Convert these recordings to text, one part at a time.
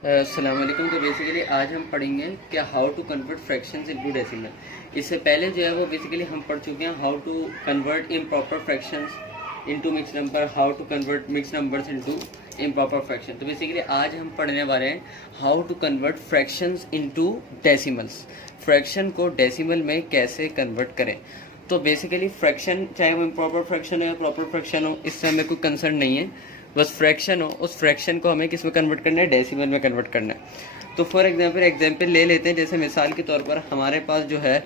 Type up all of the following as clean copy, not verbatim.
अस्सलाम वालेकुम। तो बेसिकली आज हम पढ़ेंगे कि how to convert fractions into decimal. इससे पहले जो है वो बेसिकली हम पढ़ चुके हैं how to convert improper fractions into mix number, how to convert mix numbers into improper fraction. तो बेसिकली आज हम पढ़ने वाले हैं how to convert fractions into decimals. Fraction को डेसिमल में कैसे कन्वर्ट करें। तो बेसिकली फ्रैक्शन चाहे वो इम्प्रॉपर फ्रैक्शन हो या प्रॉपर फ्रैक्शन हो, इससे हमें कोई कंसर्न नहीं है। बस फ्रैक्शन हो, उस फ्रैक्शन को हमें किस में कन्वर्ट करना है, डेसिमल में कन्वर्ट करना है। तो फॉर एग्जांपल ले लेते हैं। जैसे मिसाल के तौर पर हमारे पास जो है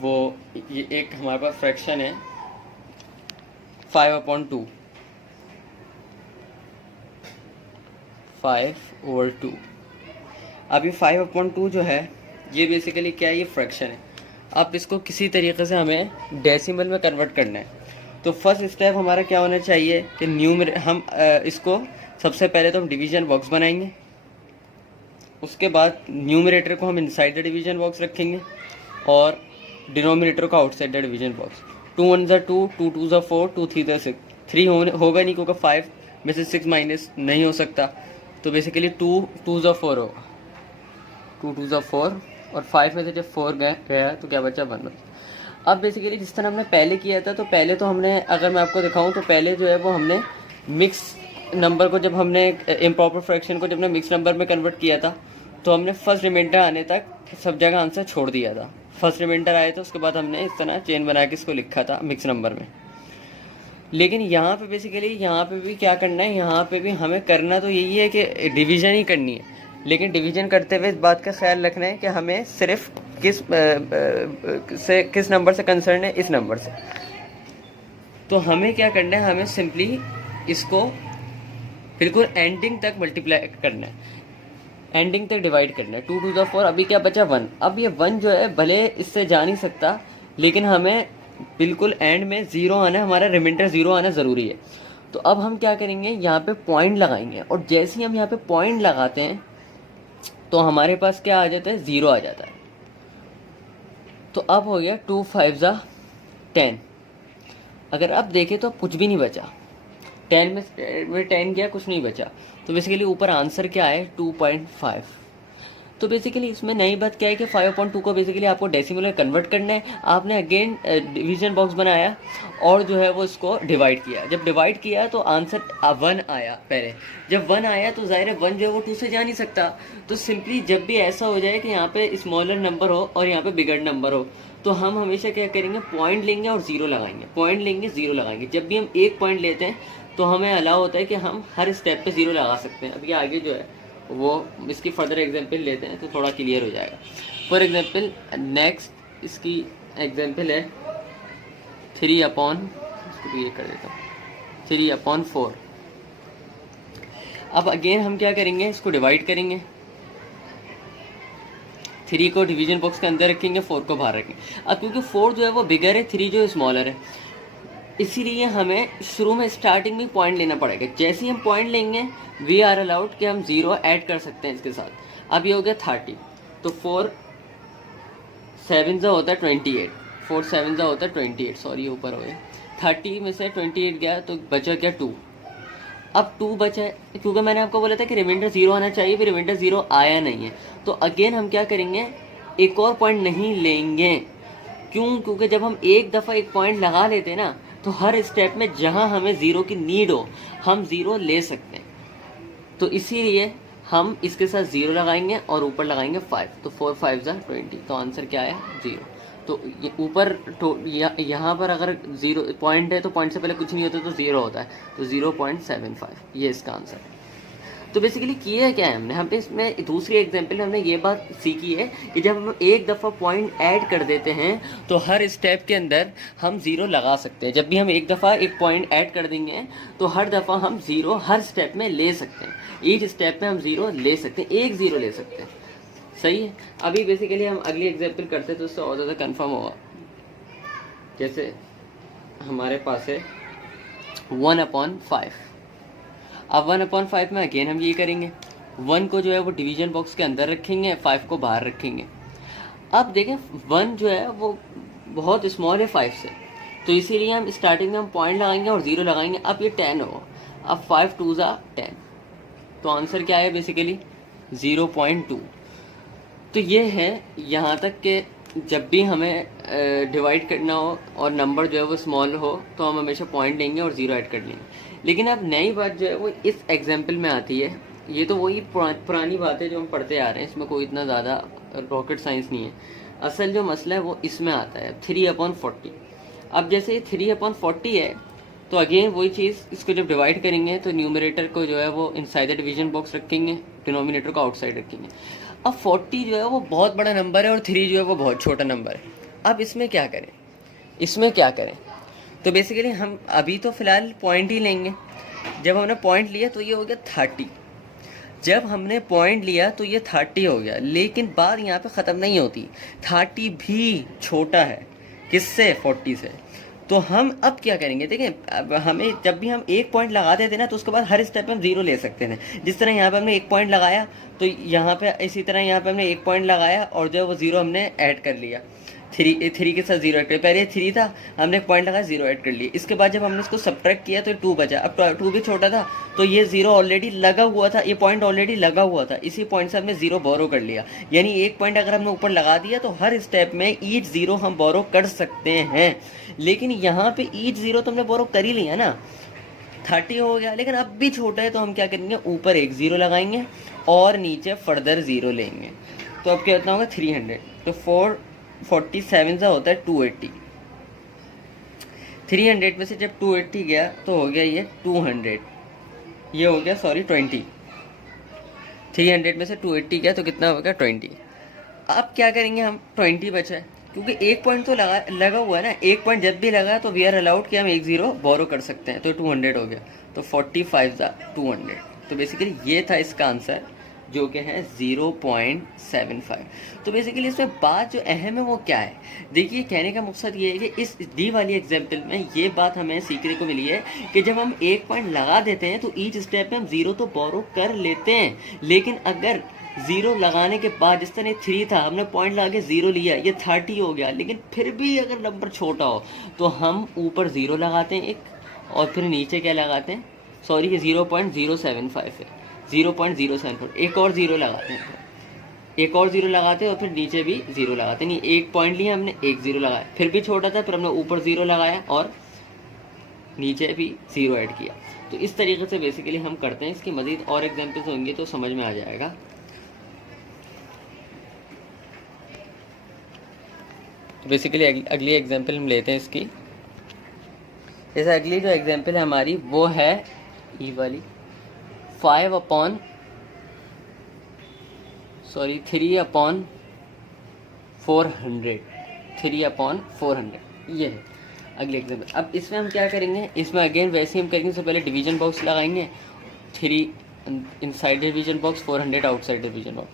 वो ये एक हमारे पास फ्रैक्शन है 5/2, 5/2। अब ये 5/2 जो है ये बेसिकली क्या है, ये फ्रैक्शन है। अब इसको किसी तरीके से हमें डेसिमल में कन्वर्ट करना है। तो फर्स्ट स्टेप हमारा क्या होना चाहिए कि हम इसको सबसे पहले तो हम डिवीजन बॉक्स बनाएंगे। उसके बाद न्यूमरेटर को हम इनसाइड द डिवीजन बॉक्स रखेंगे और डिनोमिनेटर को आउटसाइड द डिवीजन बॉक्स। 2 1 ज़ा 2, 2 2 ज़ा 4, 2 3 ज़ा 6। 3 होगा नहीं क्योंकि 5 में से 6 माइनस नहीं हो सकता। तो बेसिकली 2 2 ज़ा 4 होगा, 2 2 ज़ा 4 और 5 में से जब 4 गया तो क्या बचा, 1 बचा। अब बेसिकली जिस तरह हमने पहले किया था, तो पहले तो हमने, अगर मैं आपको दिखाऊं तो पहले जो है वो हमने मिक्स नंबर को, जब हमने इम्प्रॉपर फ्रैक्शन को जब हमने मिक्स नंबर में कन्वर्ट किया था, तो हमने फर्स्ट रिमाइंडर आने तक सब जगह आंसर छोड़ दिया था। फर्स्ट रिमाइंडर आए तो उसके बाद हमने इस तरह चेन बना के इसको लिखा था मिक्स नंबर में। लेकिन यहाँ पे बेसिकली यहाँ पे भी क्या करना है, यहाँ पे भी हमें करना तो यही है कि डिवीज़न ही करनी है। लेकिन डिवीज़न करते हुए इस बात का ख्याल रखना है कि हमें सिर्फ किस नंबर से कंसर्न है, इस नंबर से। तो हमें क्या करना है, हमें सिंपली इसको बिल्कुल एंडिंग तक मल्टीप्लाई करना है, एंडिंग तक डिवाइड करना है। 2 2 ज़ा 4, अभी क्या बचा, 1। अब ये 1 जो है भले इससे जा नहीं सकता, लेकिन हमें बिल्कुल एंड में 0 आना है, हमारा रिमाइंडर 0 आना ज़रूरी है। तो अब हम क्या करेंगे, यहाँ पे पॉइंट लगाएंगे और जैसे ही हम यहाँ पे पॉइंट लगाते हैं तो हमारे पास क्या आ जाता है, 0 आ जाता है। तो अब हो गया 2 5 ज़ा 10। अगर अब देखें तो कुछ भी नहीं बचा, 10 में 10 गया, कुछ नहीं बचा। तो बेसिकली ऊपर आंसर क्या है, 2.5। तो बेसिकली इसमें नई बात क्या है कि 5/2 को बेसिकली आपको डेसिमल में कन्वर्ट करना है। आपने अगेन डिवीजन बॉक्स बनाया और जो है वो इसको डिवाइड किया। जब डिवाइड किया तो आंसर 1 आया। पहले जब 1 आया तो जाहिर है 1 जो है वो 2 से जा नहीं सकता। तो सिंपली जब भी ऐसा हो जाए कि यहाँ पे स्मॉलर नंबर हो और यहाँ पे बिगर नंबर हो, तो हम हमेशा क्या करेंगे, पॉइंट लेंगे और 0 लगाएंगे, पॉइंट लेंगे 0 लगाएंगे। जब भी हम एक पॉइंट लेते हैं तो हमें अलाउ होता है कि हम हर स्टेप पे 0 लगा सकते हैं। अब ये आगे जो है वो इसकी फर्दर एग्जांपल लेते हैं तो थोड़ा क्लियर हो जाएगा। फॉर एग्जांपल नेक्स्ट इसकी एग्जांपल है 3/, इसको भी ये कर देता हूँ, 3/4। अब अगेन हम क्या करेंगे, इसको डिवाइड करेंगे। 3 को डिवीजन बॉक्स के अंदर रखेंगे, 4 को बाहर रखेंगे। अब क्योंकि 4 जो है वो बिगर है, 3 जो है स्मॉलर है, इसीलिए हमें शुरू में स्टार्टिंग में पॉइंट लेना पड़ेगा। जैसे ही हम पॉइंट लेंगे वी आर अलाउड कि हम 0 ऐड कर सकते हैं इसके साथ। अब ये हो गया 30। तो 4 7 ज़ा होता है 28, 4 7 ज़ा होता है 28, सॉरी ये ऊपर हो गया। 30 में से 28 गया तो बचा क्या, 2। अब 2 बचा है क्योंकि मैंने आपको बोला था कि रिमाइंडर 0 आना चाहिए, फिर रिमाइंडर 0 आया नहीं है। तो अगेन हम क्या करेंगे, एक और पॉइंट नहीं लेंगे। क्यों, क्योंकि जब हम एक दफ़ा एक पॉइंट लगा लेते हैं ना, तो हर स्टेप में जहां हमें 0 की नीड हो हम 0 ले सकते हैं। तो इसीलिए हम इसके साथ 0 लगाएंगे और ऊपर लगाएंगे 5। तो 4 5 ज़ा 20। तो आंसर क्या है, 0। तो ये ऊपर यहाँ पर अगर 0 पॉइंट है तो पॉइंट से पहले कुछ नहीं होता तो 0 होता है। तो 0.75 ये इसका आंसर है। तो बेसिकली किया क्या है हमने, हम पे इसमें दूसरी एग्जांपल हमने ये बात सीखी है कि जब हम एक दफ़ा पॉइंट ऐड कर देते हैं तो हर स्टेप के अंदर हम 0 लगा सकते हैं। जब भी हम एक दफ़ा एक पॉइंट ऐड कर देंगे तो हर दफ़ा हम 0 हर स्टेप में ले सकते हैं। ईच स्टेप में हम 0 ले सकते हैं, एक 0 ले सकते हैं। सही है। अभी बेसिकली हम अगली एग्जाम्पल करते हैं तो उससे और ज़्यादा कन्फर्म होगा। जैसे हमारे पास है 1/5। अब 1/5 में अगेन हम ये करेंगे, 1 को जो है वो डिवीजन बॉक्स के अंदर रखेंगे, 5 को बाहर रखेंगे। अब देखें 1 जो है वो बहुत स्मॉल है 5 से, तो इसीलिए हम स्टार्टिंग में हम पॉइंट लगाएंगे और 0 लगाएंगे। अब ये 10 हो, अब 5 2 ज़ा 10, तो आंसर क्या है बेसिकली 0.2। तो ये है यहाँ तक कि जब भी हमें डिवाइड करना हो और नंबर जो है वो स्मॉल हो तो हम हमेशा पॉइंट लेंगे और ज़ीरो ऐड कर लेंगे। लेकिन अब नई बात जो है वो इस एग्जाम्पल में आती है। ये तो वही पुरानी बात है जो हम पढ़ते आ रहे हैं, इसमें कोई इतना ज़्यादा रॉकेट साइंस नहीं है। असल जो मसला है वो इसमें आता है 3/40। अब जैसे ये 3/40 है तो अगेन वही चीज़, इसको जब डिवाइड करेंगे तो न्यूमरेटर को जो है वो इनसाइड द डिवीजन बॉक्स रखेंगे, डिनोमिनेटर को आउटसाइड रखेंगे। अब 40 जो है वो बहुत बड़ा नंबर है और 3 जो है वो बहुत छोटा नंबर है। अब इसमें क्या करें, इसमें क्या करें? तो बेसिकली हम अभी तो फ़िलहाल पॉइंट ही लेंगे। जब हमने पॉइंट लिया तो ये हो गया 30, जब हमने पॉइंट लिया तो ये 30 हो गया। लेकिन बात यहाँ पे ख़त्म नहीं होती, 30 भी छोटा है किससे? 40 से। तो हम अब क्या करेंगे, देखें अब हमें जब भी हम एक पॉइंट लगा देते हैं ना तो उसके बाद हर स्टेप में हम जीरो ले सकते हैं। जिस तरह यहाँ पे हमने एक पॉइंट लगाया तो यहाँ पे इसी तरह यहाँ पे हमने एक पॉइंट लगाया और जो है वो जीरो हमने ऐड कर लिया, थ्री के साथ जीरो ऐड कर। पहले 3 था, हमने एक पॉइंट लगाया, जीरो ऐड कर लिया। इसके बाद जब हमने इसको सब्ट्रैक्ट किया तो 2 बचा। अब 2 भी छोटा था तो ये जीरो ऑलरेडी लगा हुआ था, ये पॉइंट ऑलरेडी लगा हुआ था, इसी पॉइंट से हमने जीरो बोरो कर लिया। यानी एक पॉइंट अगर हमने ऊपर लगा दिया तो हर स्टेप में ईच जीरो हम बोरो कर सकते हैं। लेकिन यहाँ पे ईच जीरो तो हमने बोरो कर ही लिया ना, 30 हो गया। लेकिन अब भी छोटा है तो हम क्या करेंगे, ऊपर एक जीरो लगाएंगे और नीचे फर्दर जीरो लेंगे। तो अब क्या कितना होगा 300। तो 447 का होता है 280। 300 में से जब 280 गया तो हो गया ये 200, ये हो गया सॉरी 20। 300 में से 280 गया तो कितना हो गया 20। अब क्या करेंगे हम, 20 बचा है क्योंकि एक पॉइंट तो लगा हुआ है ना। एक पॉइंट जब भी लगा तो वी आर अलाउड कि हम एक जीरो बोरो कर सकते हैं। तो 200 हो गया, तो 45 का 200। तो बेसिकली ये था इसका आंसर जो कि है 0.75। तो बेसिकली इसमें बात जो अहम है वो क्या है, देखिए कहने का मकसद ये है कि इस डी वाली एग्जाम्पल में ये बात हमें सीखने को मिली है कि जब हम एक पॉइंट लगा देते हैं तो ईच स्टेप में हम जीरो तो बोरो कर लेते हैं। लेकिन अगर जीरो लगाने के बाद, जिस तरह 3 था, हमने पॉइंट लगा के जीरो लिया, ये 30 हो गया, लेकिन फिर भी अगर नंबर छोटा हो तो हम ऊपर जीरो लगाते हैं एक और फिर नीचे क्या लगाते हैं, सॉरी ये 0.075 है, 0.075 एक और जीरो लगाते हैं, एक और जीरो लगाते हैं और फिर नीचे भी जीरो लगाते हैं। नहीं, एक पॉइंट लिया हमने, एक जीरो लगाया, फिर भी छोटा था, फिर हमने ऊपर जीरो लगाया और नीचे भी जीरो ऐड किया। तो इस तरीके से बेसिकली हम करते हैं। इसकी मजीद और एग्जाम्पल्स होंगे तो समझ में आ जाएगा। तो बेसिकली अगली एग्जाम्पल हम लेते हैं इसकी। जैसे अगली जो एग्जाम्पल है हमारी वो है ई वाली 3/400। ये है अगली एग्जाम्पल। अब इसमें हम क्या करेंगे, इसमें अगेन वैसे ही हम करेंगे। सबसे पहले डिवीजन बॉक्स लगाएंगे, 3 inside division box, 400 outside division box.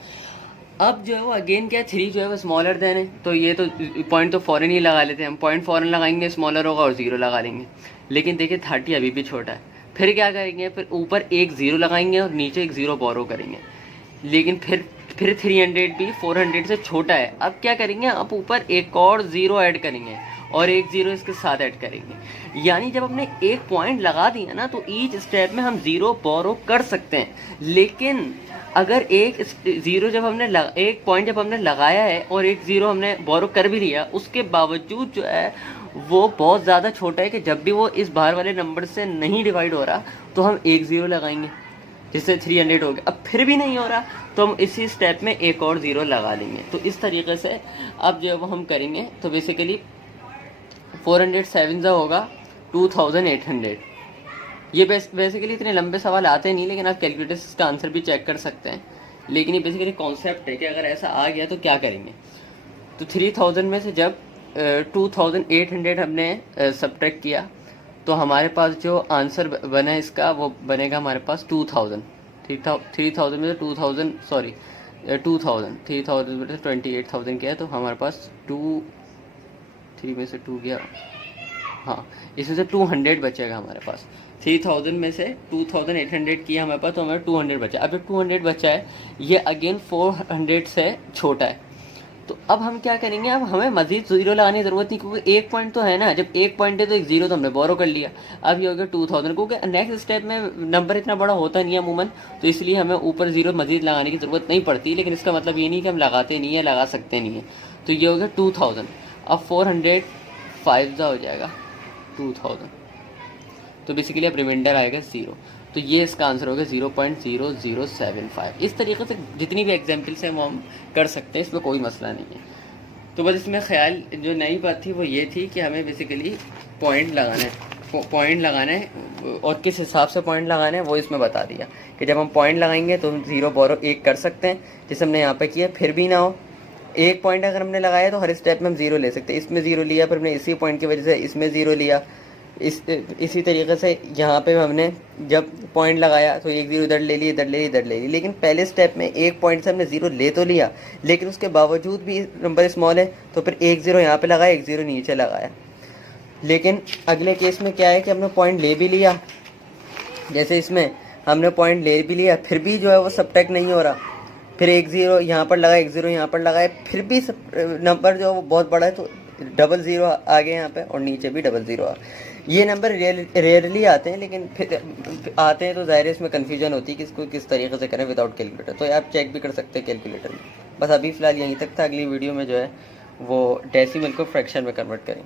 अब जो है वो अगेन क्या है, 3 जो है वो स्मॉलर देन है, तो ये तो पॉइंट तो फॉरन ही लगा लेते हैं हम। पॉइंट फॉरन लगाएंगे, स्मॉलर होगा और जीरो लगा लेंगे। लेकिन देखिए 30 अभी भी छोटा है। फिर क्या करेंगे, फिर ऊपर एक जीरो लगाएंगे और नीचे एक जीरो बोरो करेंगे। लेकिन फिर 300 भी 400 से छोटा है। अब क्या करेंगे, अब ऊपर एक और जीरो ऐड करेंगे और एक जीरो इसके साथ ऐड करेंगे। यानी जब हमने एक पॉइंट लगा दिया ना तो ईच स्टेप में हम जीरो बोरो कर सकते हैं। लेकिन अगर एक जीरो जब हमने एक पॉइंट जब हमने लगाया है और एक जीरो हमने बोरो कर भी लिया, उसके बावजूद जो है वो बहुत ज़्यादा छोटा है कि जब भी वो इस बाहर वाले नंबर से नहीं डिवाइड हो रहा तो हम एक जीरो लगाएंगे, जिससे 300 हो गया। अब फिर भी नहीं हो रहा तो हम इसी स्टेप में एक और जीरो लगा लेंगे। तो इस तरीके से अब जो है वो हम करेंगे। तो बेसिकली 407 का होगा 2800। ये बेसिकली इतने लंबे सवाल आते नहीं, लेकिन आप कैलकुलेटर से इसका आंसर भी चेक कर सकते हैं। लेकिन ये बेसिकली कॉन्सेप्ट है कि अगर ऐसा आ गया तो क्या करेंगे। तो 3000 में से जब 2800 हमने सब्ट्रैक्ट किया तो हमारे पास जो आंसर बना है इसका वो बनेगा हमारे पास 2000। 3000 में से 2000 में से 28,000 किया तो हमारे पास 3 में से 2 गया, हाँ इसमें से 200 बचेगा हमारे पास। 3000 में से 2800 किया हमारे पास तो हमारे 200 बचा। अब 200 बचा है, ये अगेन 400 से छोटा है। तो अब हम क्या करेंगे, अब हमें मजीद जीरो लगाने की जरूरत नहीं, क्योंकि एक पॉइंट तो है ना, जब एक पॉइंट है तो एक जीरो तो हमने बोरो कर लिया। अब ये हो गया 2000, क्योंकि नेक्स्ट स्टेप में नंबर इतना बड़ा होता नहीं है अमूमन, तो इसलिए हमें ऊपर जीरो मजीद लगाने की जरूरत नहीं पड़ती। लेकिन इसका मतलब ये नहीं कि हम लगाते नहीं है, लगा सकते नहीं है। तो ये हो गया 2000। अब 400 5 हो जाएगा 2000, तो बेसिकली अब रिमाइंडर आएगा 0। तो ये इसका आंसर होगा 0.0075। इस तरीके से जितनी भी एग्जाम्पल्स हैं वो हम कर सकते हैं, इसमें कोई मसला नहीं है। तो बस इसमें ख्याल जो नई बात थी वो ये थी कि हमें बेसिकली पॉइंट लगाना है और किस हिसाब से पॉइंट लगाना है वो इसमें बता दिया कि जब हम पॉइंट लगाएंगे तो हम जीरो बोरो एक कर सकते हैं, जैसे हमने यहाँ पे किया। फिर भी ना हो एक पॉइंट अगर हमने लगाया तो हर स्टेप में हम जीरो ले सकते हैं। इसमें जीरो लिया, फिर हमने इसी पॉइंट की वजह से इसमें जीरो लिया। इसी तरीके से यहाँ पे हमने जब पॉइंट लगाया तो एक जीरो इधर ले ली, इधर ले ली, इधर ले ली। लेकिन पहले स्टेप में एक पॉइंट से हमने जीरो ले तो लिया, लेकिन उसके बावजूद भी नंबर स्मॉल है, तो फिर एक जीरो यहाँ पे लगाया, एक जीरो नीचे लगाया। लेकिन अगले केस में क्या है कि हमने पॉइंट ले भी लिया, जैसे इसमें हमने पॉइंट ले भी लिया, फिर भी जो है वो सबट्रैक्ट नहीं हो रहा। फिर एक जीरो यहाँ पर लगाए, एक जीरो यहाँ पर लगाए, फिर भी नंबर जो है वो बहुत बड़ा है, तो डबल ज़ीरो आ गए यहाँ पे और नीचे भी डबल ज़ीरो आ। ये नंबर रेयरली आते हैं, लेकिन फिर आते हैं तो ज़ाहिर है इसमें कन्फ्यूजन होती है कि इसको किस तरीके से करें विदाउट कैलकुलेटर। तो आप चेक भी कर सकते हैं कैलकुलेटर में। बस अभी फ़िलहाल यहीं तक था, अगली वीडियो में जो है वो डेसिमल को फ्रैक्शन में कन्वर्ट करें।